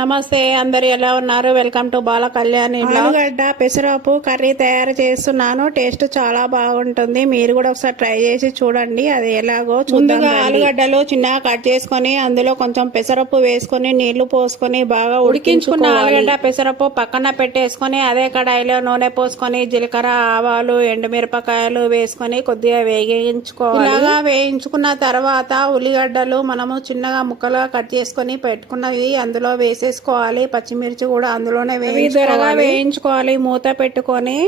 నమస్తే, అందరు ఎలా ఉన్నారు? వెల్కమ్ టు బాల కళ్యాణి. ఆలుగడ్డ పెసరపప్పు కర్రీ తయారు చేస్తున్నాను. టేస్ట్ చాలా బాగుంటుంది. మీరు కూడా ఒకసారి ట్రై చేసి చూడండి అది ఎలాగో. ముందుగా ఆలుగడ్డలు చిన్నగా కట్ చేసుకొని అందులో కొంచెం పెసరపప్పు వేసుకొని నీళ్లు పోసుకొని బాగా ఉడికించుకున్న ఆలుగడ్డ పెసరపప్పు పక్కన పెట్టేసుకొని అదే కడాయిలో నూనె పోసుకొని జీలకర్ర, ఆవాలు, ఎండుమిరపకాయలు వేసుకొని కొద్దిగా వేయించుకోవాలి. ఇలాగా వేయించుకున్న తర్వాత ఉల్లిగడ్డలు మనము చిన్నగా ముక్కలుగా కట్ చేసుకొని పెట్టుకున్నవి అందులో వేసేసుకోవాలి. పచ్చిమిర్చి కూడా అందులోనే వేయించుకోవాలి. మూత పెట్టుకొని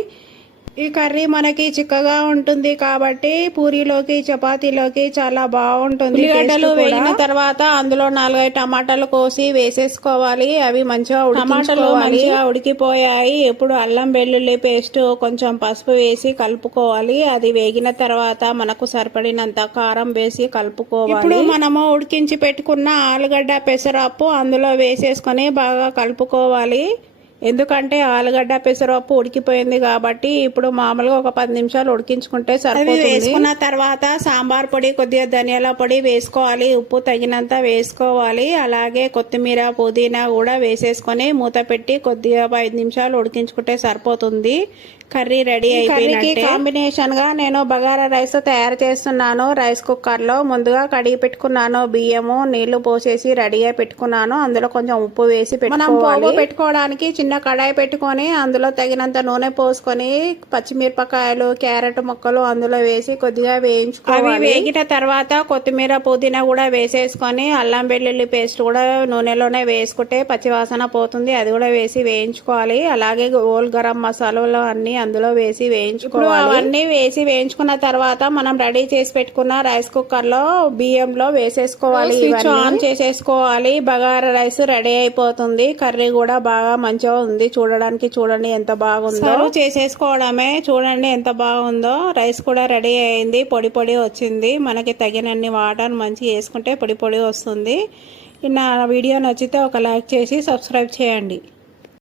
ఈ కర్రీ మనకి చిక్కగా ఉంటుంది కాబట్టి పూరీలోకి, చపాతీలోకి చాలా బాగుంటుంది. ఉల్లిగడ్డలు వేగిన తర్వాత అందులో 4-5 టమాటాలు కోసి వేసేసుకోవాలి. అవి మంచిగా ఉడికిపోయాయి. ఇప్పుడు అల్లం వెల్లుల్లి పేస్ట్, కొంచెం పసుపు వేసి కలుపుకోవాలి. అది వేగిన తర్వాత మనకు సరిపడినంత కారం వేసి కలుపుకోవాలి. ఇప్పుడు మనము ఉడికించి పెట్టుకున్న ఆలుగడ్డ పెసరపప్పు అందులో వేసేసుకొని బాగా కలుపుకోవాలి. ఎందుకంటే ఆలుగడ్డ పెసరపప్పు ఉడికిపోయింది కాబట్టి ఇప్పుడు మామూలుగా ఒక 10 నిమిషాలు ఉడికించుకుంటే సరిపోతుంది. వేసుకున్న తర్వాత సాంబార్ పొడి, కొద్దిగా ధనియాల పొడి వేసుకోవాలి. ఉప్పు తగినంత వేసుకోవాలి. అలాగే కొత్తిమీర, పుదీనా కూడా వేసేసుకొని మూత పెట్టి కొద్దిగా 5 నిమిషాలు ఉడికించుకుంటే సరిపోతుంది. కర్రీ రెడీ అయిపోయినట్టే. కాంబినేషన్ గా నేను బగారా రైస్ తయారు చేస్తున్నాను. రైస్ కుక్కర్ లో ముందుగా కడిగి పెట్టుకున్నాను. బియ్యము, నీళ్లు పోసేసి రెడీగా పెట్టుకున్నాను. అందులో కొంచెం ఉప్పు వేసి పెట్టుకోవడానికి చిన్న కడాయి పెట్టుకొని అందులో తగినంత నూనె పోసుకొని పచ్చిమిరపకాయలు, క్యారెట్ ముక్కలు అందులో వేసి కొద్దిగా వేయించుకోవాలి. అవి వేగిన తర్వాత కొత్తిమీర, పుదీనా కూడా వేసేసుకొని అల్లం వెల్లుల్లి పేస్ట్ కూడా నూనెలోనే వేసుకుంటే పచ్చివాసన పోతుంది. అది కూడా వేసి వేయించుకోవాలి. అలాగే హోల్ గరం మసాలాలు అన్ని అందులో వేసి వేయించుకోవాలి. అవన్నీ వేసి వేయించుకున్న తర్వాత మనం రెడీ చేసి పెట్టుకున్న రైస్ కుక్కర్ లో బియ్యంలో వేసేసుకోవాలి. స్విచ్ ఆన్ చేసేసుకోవాలి. బగారా రైస్ రెడీ అయిపోతుంది. కర్రీ కూడా బాగా మంచిగా ఉంది. చూడండి ఎంత బాగుందో. సర్వ్ చేసేసుకోవడమే. చూడండి ఎంత బాగుందో. రైస్ కూడా రెడీ అయింది. పొడి పొడి వచ్చింది. మనకి తగినన్ని వాటర్ మంచిగా వేసుకుంటే పొడి పొడి వస్తుంది. నా వీడియో నచ్చితే ఒక లైక్ చేసి సబ్స్క్రైబ్ చేయండి.